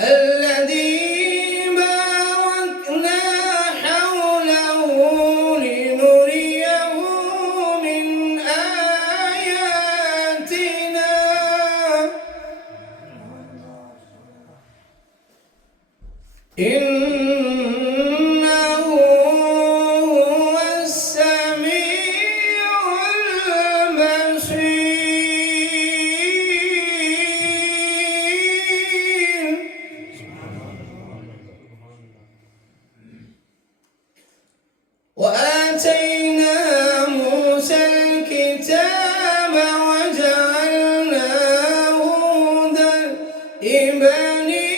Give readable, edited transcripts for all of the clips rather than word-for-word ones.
الذي باركنا حوله لنريه من آياتنا إنه هو السميع البصير وآتينا موسى الكتاب وجعلناه هدى لبني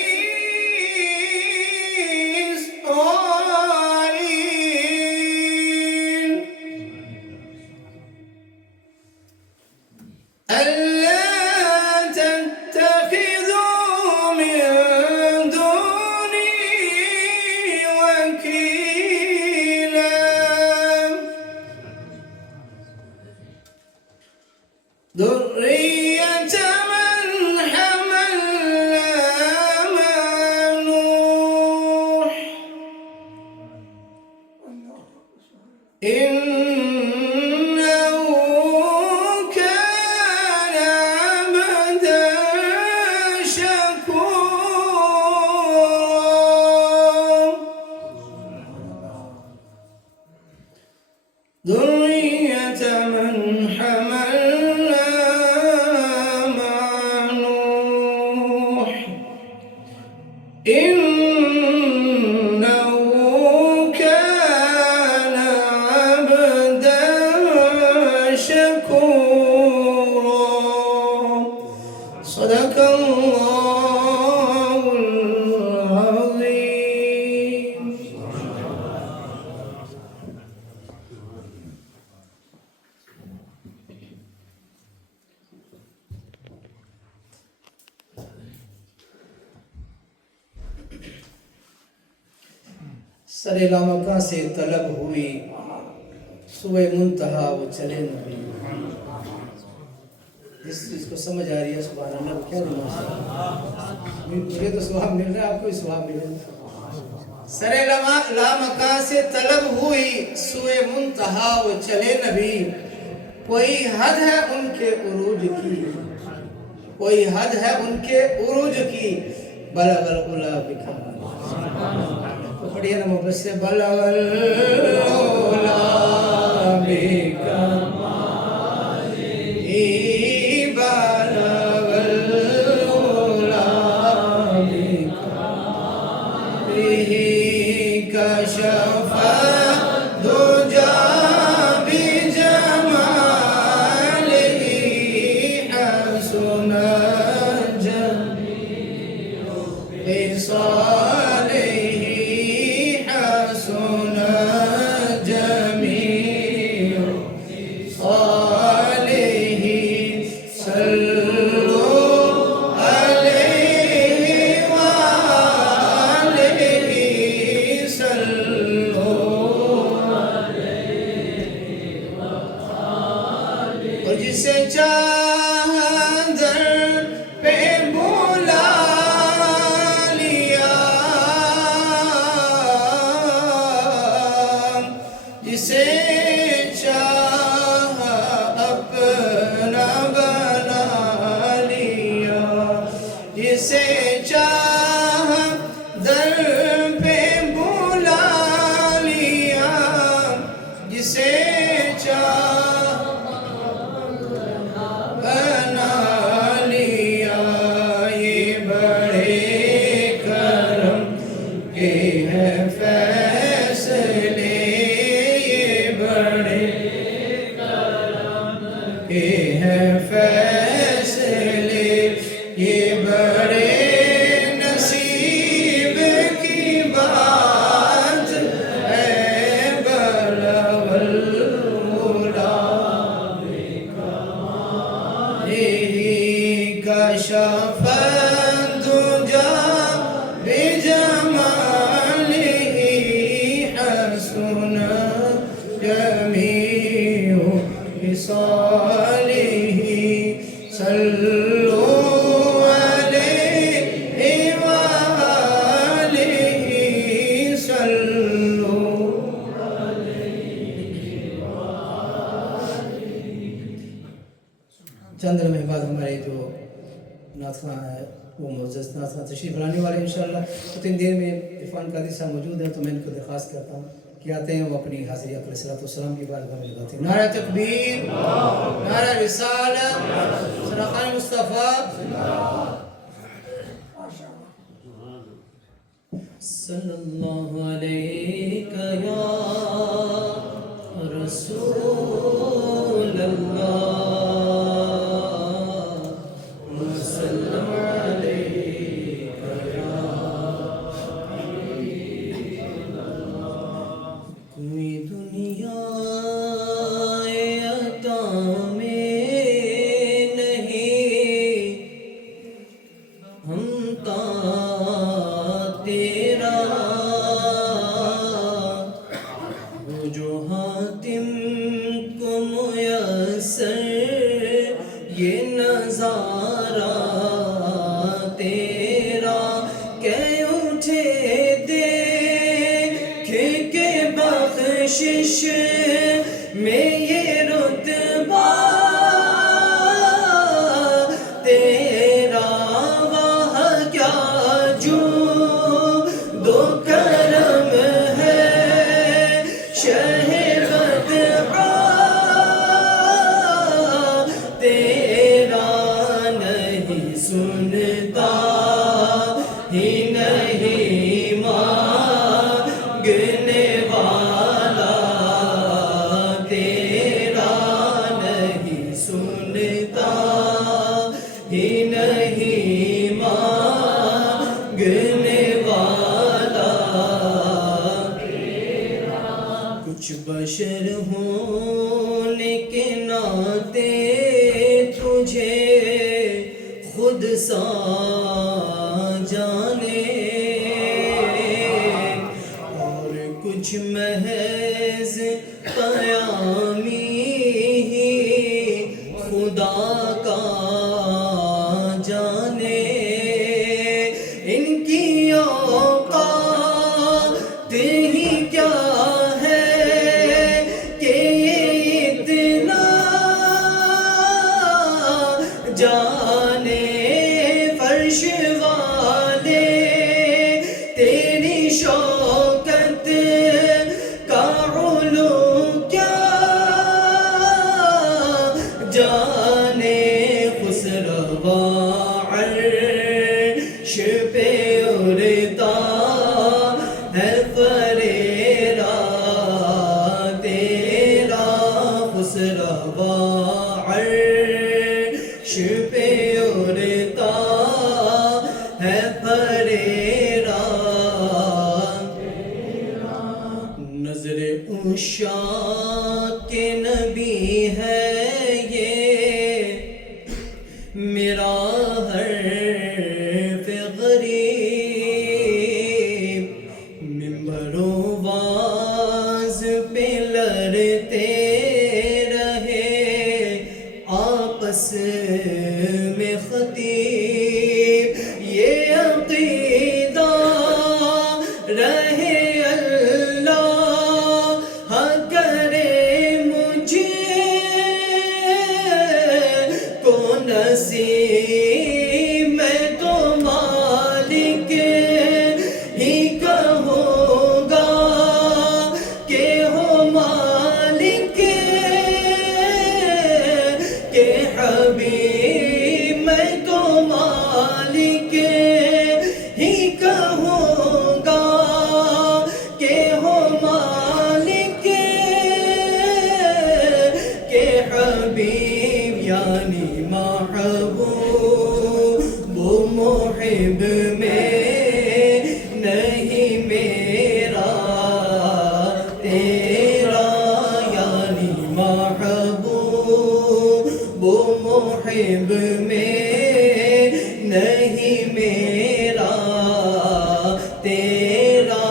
إسرائيل ألا تتخذوا من دوني وكيلا ذرية من حملنا مع نوح إنه كان عبدا شكورا ذرية من حملنا مع نوح إنه كان عبدا سر لامکاں سے طلب ہوئی سوئے منتہا وہ چلے نبی. جس کو سمجھ آ رہی ہے سبحان اللہ کیا دماغ ہے. مجھے تو ثواب مل رہا ہے آپ کو بھی ثواب ملے. سر لامکاں سے طلب ہوئی سوئے منتہا وہ چلے نبی. کوئی حد ہے ان کے عروج کی, کوئی حد ہے ان کے عروج کی. بلغ العلا بکمال. تو پڑھیے نا محبت سے بلغ العلا بکمال. چند لمحے بعد ہمارے جو نعت خواں ہے وہ معزز نعت خواں تشریف لانے والے انشاءاللہ. اتنی دیر میں عرفان قادری صاحب موجود ہیں تو میں ان کو درخواست کرتا ہوں کہ آتے ہیں وہ اپنی حاضری علیہ السلام کی بارگاہ میں لگاتے ہیں. نعرہ تکبیر, نعرہ رسالت, صدقہ مصطفیٰ. صلی اللہ علیہ یا رسول اللہ. کچھ بشر ہونے کے ناطے تجھے خود سا جانے اور کچھ محض پیامی ہی خدا کا جانے، ان کی اوقات ہی کیا ہے کہ اتنا جانے، فرش والے تیری شوکت کا علو کیا جانے، خسروا عرش پہ اڑتا ہے فریرا تیرا، خسروا عرش پہ اڑتا ہے فریرا، نظر عشاق کے نبی ہے یہ، میرا حرف غریب، منبر و واز پہ لڑتے رہے آپس میں خطیب، یہ عقیدہ رہے اللہ کرے مجھے کو نصیب، میں تو مالک ہی کہوں گا کہ ہو مالک کے حبیب، میں تو مالک ہی کہوں گا کہ ہو مالک کے حبیب، یعنی محبوب و محب میں نہیں میرا تیرا، یعنی محبوب و محب میں نہیں میرا تیرا،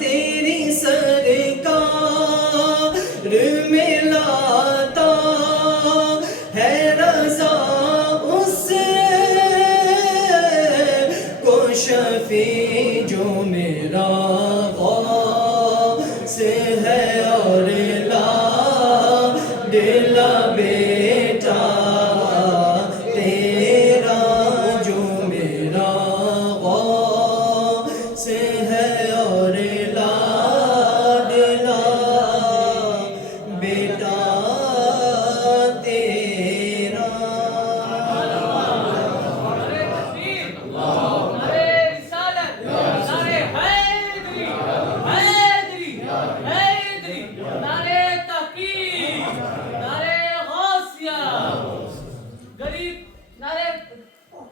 تیری سرکار میں لاتا ہے رضا اس کو شفیع جو میرا غوث ہے اور لا دلا بیٹا تیرا، جو میرا غوث ہے اور لا دلا بیٹا تیرا۔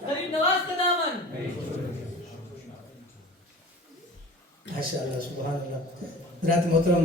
غریب نواز کا دامن، ماشاء اللہ، سبحان اللہ۔ حضرات محترم